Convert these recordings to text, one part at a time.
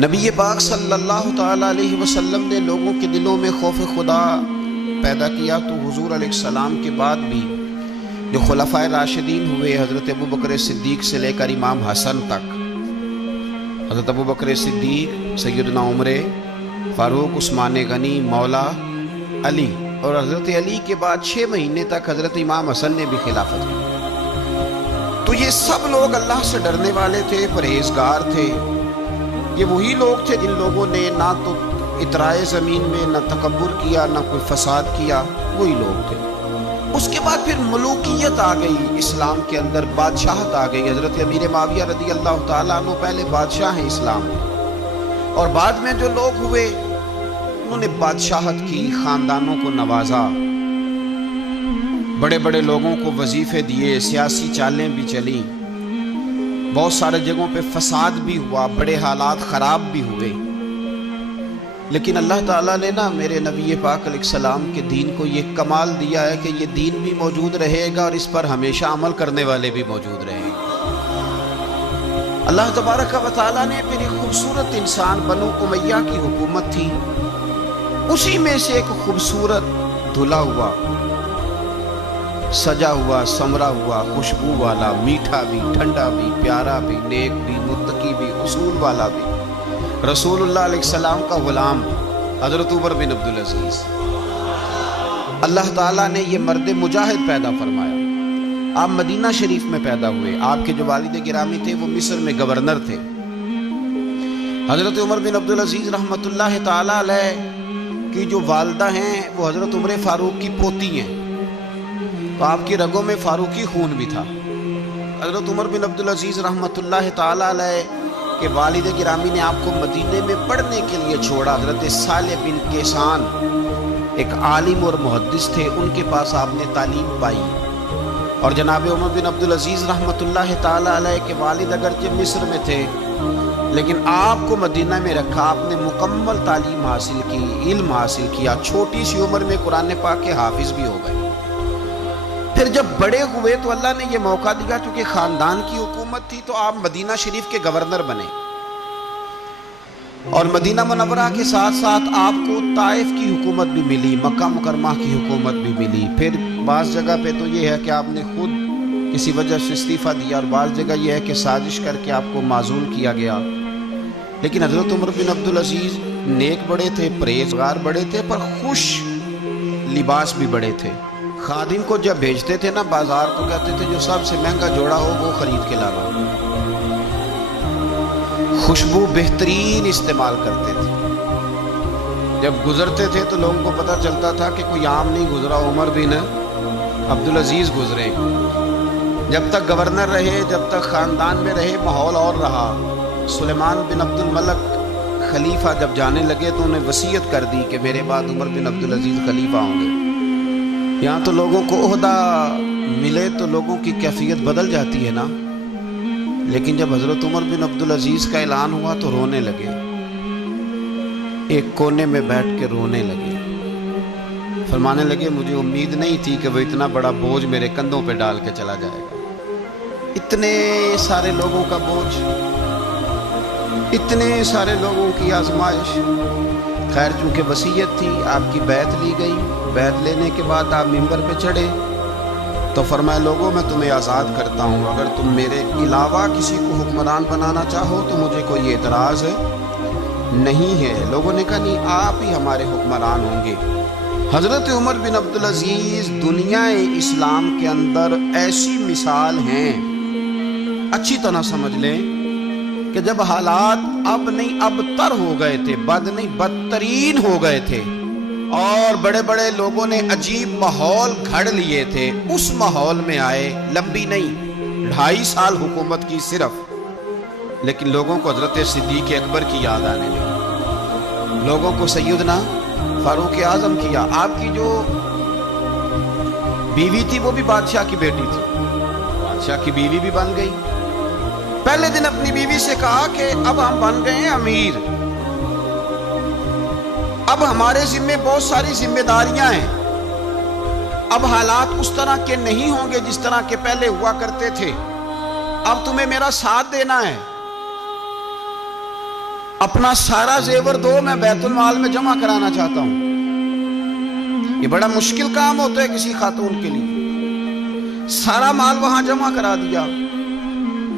نبی پاک صلی اللہ تعالیٰ علیہ وسلم نے لوگوں کے دلوں میں خوف خدا پیدا کیا، تو حضور علیہ السلام کے بعد بھی جو خلفائے راشدین ہوئے، حضرت ابوبکر صدیق سے لے کر امام حسن تک، حضرت ابوبکر صدیق، سیدنا عمر فاروق، عثمان غنی، مولا علی، اور حضرت علی کے بعد 6 مہینے تک حضرت امام حسن نے بھی خلافت کی۔ تو یہ سب لوگ اللہ سے ڈرنے والے تھے، پرہیزگار تھے۔ یہ وہی لوگ تھے جن لوگوں نے نہ تو اطراء زمین میں نہ تکبر کیا، نہ کوئی فساد کیا، وہی لوگ تھے۔ اس کے بعد پھر ملوکیت آ گئی اسلام کے اندر، بادشاہت آ گئی۔ حضرت امیر معاویہ رضی اللہ تعالیٰ عنہ پہلے بادشاہ ہیں اسلام میں، اور بعد میں جو لوگ ہوئے انہوں نے بادشاہت کی، خاندانوں کو نوازا، بڑے بڑے لوگوں کو وظیفے دیے، سیاسی چالیں بھی چلیں، بہت سارے جگہوں پہ فساد بھی ہوا، بڑے حالات خراب بھی ہوئے۔ لیکن اللہ تعالیٰ نے نا میرے نبی پاک علیہ السلام کے دین کو یہ کمال دیا ہے کہ یہ دین بھی موجود رہے گا اور اس پر ہمیشہ عمل کرنے والے بھی موجود رہیں گے۔ اللہ تبارک و تعالیٰ نے پھر ایک خوبصورت انسان، بنو امیہ کی حکومت تھی، اسی میں سے ایک خوبصورت دھلا ہوا، سجا ہوا، سمرا ہوا، خوشبو والا، میٹھا بھی، ٹھنڈا بھی، پیارا بھی، نیک بھی، متقی بھی، اصول والا بھی، رسول اللہ علیہ السلام کا غلام حضرت عمر بن عبدالعزیز۔ اللہ تعالیٰ نے یہ مرد مجاہد پیدا فرمایا۔ آپ مدینہ شریف میں پیدا ہوئے۔ آپ کے جو والد گرامی تھے وہ مصر میں گورنر تھے۔ حضرت عمر بن عبدالعزیز رحمۃ اللہ تعالیٰ علیہ کی جو والدہ ہیں وہ حضرت عمر فاروق کی پوتی ہیں، تو آپ کی رگوں میں فاروقی خون بھی تھا۔ حضرت عمر بن عبدالعزیز رحمۃ اللہ تعالیٰ علیہ کے والد گرامی نے آپ کو مدینے میں پڑھنے کے لیے چھوڑا۔ حضرت صالح بن کیسان ایک عالم اور محدث تھے، ان کے پاس آپ نے تعلیم پائی، اور جناب عمر بن عبدالعزیز رحمۃ اللہ تعالیٰ علیہ کے والد اگرچہ مصر میں تھے لیکن آپ کو مدینہ میں رکھا۔ آپ نے مکمل تعلیم حاصل کی، علم حاصل کیا، چھوٹی سی عمر میں قرآن پاک کے حافظ بھی ہو گئے۔ پھر جب بڑے ہوئے تو اللہ نے یہ موقع دیا، چونکہ خاندان کی حکومت تھی تو آپ مدینہ شریف کے گورنر بنے، اور مدینہ منورہ کے ساتھ ساتھ آپ کو طائف کی حکومت بھی ملی، مکہ مکرمہ کی حکومت بھی ملی۔ پھر بعض جگہ پہ تو یہ ہے کہ آپ نے خود کسی وجہ سے استعفیٰ دیا، اور بعض جگہ یہ ہے کہ سازش کر کے آپ کو معزول کیا گیا۔ لیکن حضرت عمر بن عبدالعزیز نیک بڑے تھے، پرہیزگار بڑے تھے، پر خوش لباس بھی بڑے تھے۔ خادم کو جب بھیجتے تھے نا بازار تو کہتے تھے جو سب سے مہنگا جوڑا ہو وہ خرید کے لانا۔ خوشبو بہترین استعمال کرتے تھے۔ جب گزرتے تھے تو لوگوں کو پتہ چلتا تھا کہ کوئی عام نہیں گزرا، عمر بن عبدالعزیز گزرے۔ جب تک گورنر رہے، جب تک خاندان میں رہے، ماحول اور رہا۔ سلیمان بن عبد الملک خلیفہ جب جانے لگے تو انہیں وصیت کر دی کہ میرے بعد عمر بن عبدالعزیز خلیفہ ہوں گے۔ یہاں تو لوگوں کو عہدہ ملے تو لوگوں کی کیفیت بدل جاتی ہے نا، لیکن جب حضرت عمر بن عبدالعزیز کا اعلان ہوا تو رونے لگے، ایک کونے میں بیٹھ کے رونے لگے، فرمانے لگے مجھے امید نہیں تھی کہ وہ اتنا بڑا بوجھ میرے کندھوں پہ ڈال کے چلا جائے گا۔ اتنے سارے لوگوں کا بوجھ، اتنے سارے لوگوں کی آزمائش۔ خیر چونکہ وصیت تھی، آپ کی بیعت لی گئی۔ بیعت لینے کے بعد آپ منبر پہ چڑھے تو فرمایا لوگوں میں تمہیں آزاد کرتا ہوں، اگر تم میرے علاوہ کسی کو حکمران بنانا چاہو تو مجھے کوئی اعتراض نہیں ہے۔ لوگوں نے کہا نہیں، آپ ہی ہمارے حکمران ہوں گے۔ حضرت عمر بن عبدالعزیز دنیا اسلام کے اندر ایسی مثال ہیں، اچھی طرح سمجھ لیں کہ جب حالات اب نہیں ابتر ہو گئے تھے، بد نہیں بدترین ہو گئے تھے، اور بڑے بڑے لوگوں نے عجیب ماحول گھڑ لیے تھے، اس ماحول میں آئے، لمبی نہیں 2.5 سال حکومت کی صرف، لیکن لوگوں کو حضرت صدیق اکبر کی یاد آنے لگی، لوگوں کو سیدنا فاروق اعظم کی یاد۔ آپ کی جو بیوی تھی وہ بھی بادشاہ کی بیٹی تھی، بادشاہ کی بیوی بھی بن گئی۔ پہلے دن اپنی بیوی سے کہا کہ اب ہم بن گئے ہیں امیر، اب ہمارے ذمے بہت ساری ذمہ داریاں ہیں، اب حالات اس طرح کے نہیں ہوں گے جس طرح کے پہلے ہوا کرتے تھے، اب تمہیں میرا ساتھ دینا ہے۔ اپنا سارا زیور دو، میں بیت المال میں جمع کرانا چاہتا ہوں۔ یہ بڑا مشکل کام ہوتا ہے کسی خاتون کے لیے۔ سارا مال وہاں جمع کرا دیا،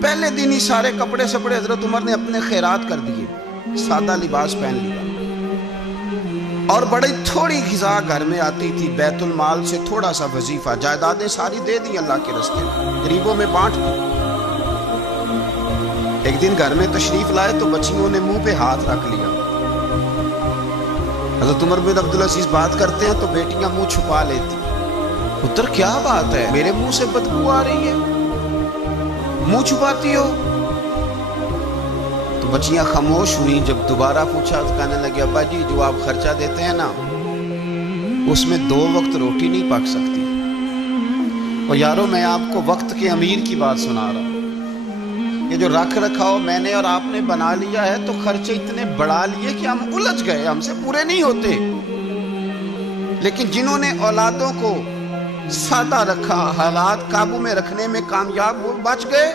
پہلے دن ہی سارے کپڑے سپڑے حضرت عمر نے اپنے خیرات کر دیے، سادہ لباس پہن لیا، اور بڑی تھوڑی غذا گھر میں آتی تھی، بیت المال سے تھوڑا سا وظیفہ، جائیدادیں ساری دے دی اللہ کے راستے میں، غریبوں میں بانٹ دی۔ ایک دن گھر میں تشریف لائے تو بچیوں نے منہ پہ ہاتھ رکھ لیا۔ حضرت عمر بن عبدالعزیز بات کرتے ہیں تو بیٹیاں منہ چھپا لیتی، پتر کیا بات ہے، میرے منہ سے بدبو آ رہی ہے، منہ چھپاتی ہو؟ تو بچیاں خاموش ہوئی۔ جب دوبارہ پوچھا تو کہنے لگے ابا جی جو آپ خرچہ دیتے ہیں نا اس میں 2 وقت روٹی نہیں پک سکتی۔ اور یارو میں آپ کو وقت کے امیر کی بات سنا رہا ہوں، یہ جو رکھ رکھا ہو میں نے اور آپ نے بنا لیا ہے تو خرچے اتنے بڑھا لیے کہ ہم الجھ گئے، ہم سے پورے نہیں ہوتے۔ لیکن جنہوں نے اولادوں کو سادہ رکھا، حالات قابو میں رکھنے میں کامیاب وہ بچ گئے۔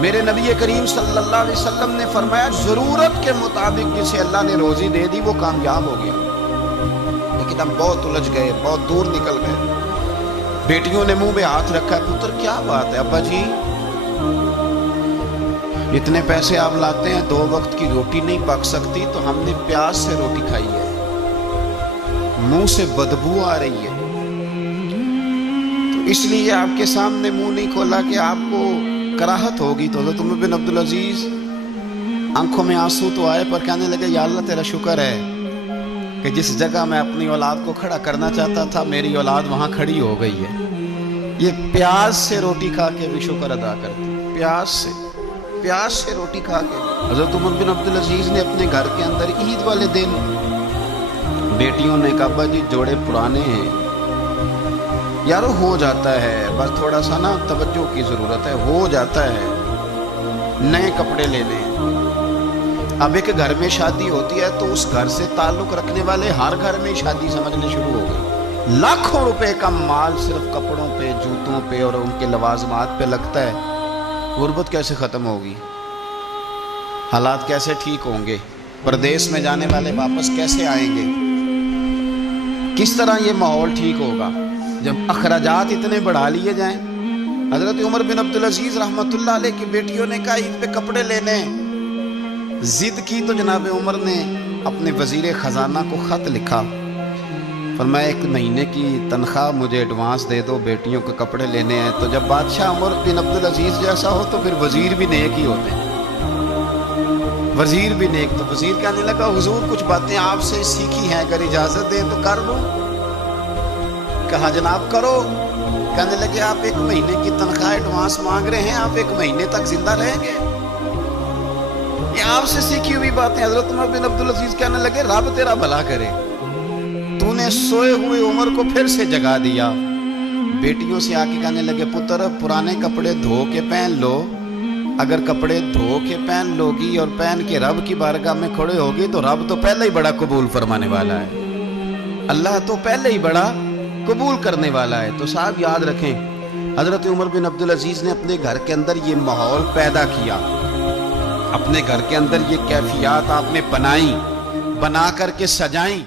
میرے نبی کریم صلی اللہ علیہ وسلم نے فرمایا ضرورت کے مطابق جسے اللہ نے روزی دے دی وہ کامیاب ہو گیا۔ لیکن ہم بہت الجھ گئے، بہت دور نکل گئے۔ بیٹیوں نے منہ میں ہاتھ رکھا، پتر کیا بات ہے ابا جی، اتنے پیسے آپ لاتے ہیں 2 وقت کی روٹی نہیں پک سکتی، تو ہم نے پیاز سے روٹی کھائی ہے، منہ سے بدبو آ رہی ہے، تو اس لیے آپ کے سامنے منہ نہیں کھولا کہ آپ کو کراہت ہوگی۔ تو حضرت عمر بن عبدالعزیز آنکھوں میں آنسو تو آئے پر کہنے لگے یا اللہ تیرا شکر ہے کہ جس جگہ میں اپنی اولاد کو کھڑا کرنا چاہتا تھا میری اولاد وہاں کھڑی ہو گئی ہے۔ یہ پیاز سے روٹی کھا کے بھی شکر ادا کرتی، پیاز سے روٹی کھا کے۔ حضرت عمر بن عبدالعزیز نے اپنے گھر کے اندر عید والے دن بیٹیوں نے کہا ابا جی جوڑے پرانے ہیں، یارو ہو جاتا ہے، بس تھوڑا سا نا توجہ کی ضرورت ہے، ہو جاتا ہے، نئے کپڑے لینے۔ اب ایک گھر میں شادی ہوتی ہے تو اس گھر سے تعلق رکھنے والے ہر گھر میں شادی سمجھنے شروع ہو گئی۔ لاکھوں روپے کا مال صرف کپڑوں پہ، جوتوں پہ اور ان کے لوازمات پہ لگتا ہے۔ غربت کیسے ختم ہوگی؟ حالات کیسے ٹھیک ہوں گے؟ پردیس میں جانے والے واپس کیسے آئیں گے؟ کس طرح یہ ماحول ٹھیک ہوگا جب اخراجات اتنے بڑھا لیے جائیں؟ حضرت عمر بن عبدالعزیز رحمۃ اللہ علیہ کی بیٹیوں نے کہا عید پہ کپڑے لینے، ضد کی تو جناب عمر نے اپنے وزیر خزانہ کو خط لکھا، فرمایا 1 مہینے کی تنخواہ مجھے ایڈوانس دے دو، بیٹیوں کے کپڑے لینے ہیں۔ تو جب بادشاہ عمر بن عبدالعزیز جیسا ہو تو پھر وزیر بھی نیک ہی ہوتے ہیں، وزیر بھی نیک۔ تو وزیر کہنے لگا حضور کچھ باتیں آپ سے سیکھی ہیں، اگر اجازت دیں تو کر لوں؟ کہا جناب کرو۔ کہنے لگے آپ 1 مہینے کی تنخواہ ایڈوانس مانگ رہے ہیں، آپ 1 مہینے تک زندہ رہیں گے؟ یہ آپ سے سیکھی ہوئی باتیں۔ حضرت عمر بن عبدالعزیز کہنے لگے رب تیرا بھلا کرے، تو نے سوئے ہوئے عمر کو پھر سے جگا دیا۔ بیٹیوں سے آ کے کہنے لگے پتر پرانے کپڑے دھو کے پہن لو، اگر کپڑے دھو کے پہن لوگی اور پہن کے رب کی بارگاہ میں کھڑے ہوگی تو رب تو پہلے ہی بڑا قبول فرمانے والا ہے، اللہ تو پہلے ہی بڑا قبول کرنے والا ہے۔ تو صاحب یاد رکھیں حضرت عمر بن عبدالعزیز نے اپنے گھر کے اندر یہ ماحول پیدا کیا، اپنے گھر کے اندر یہ کیفیات آپ نے بنائی، بنا کر کے سجائیں۔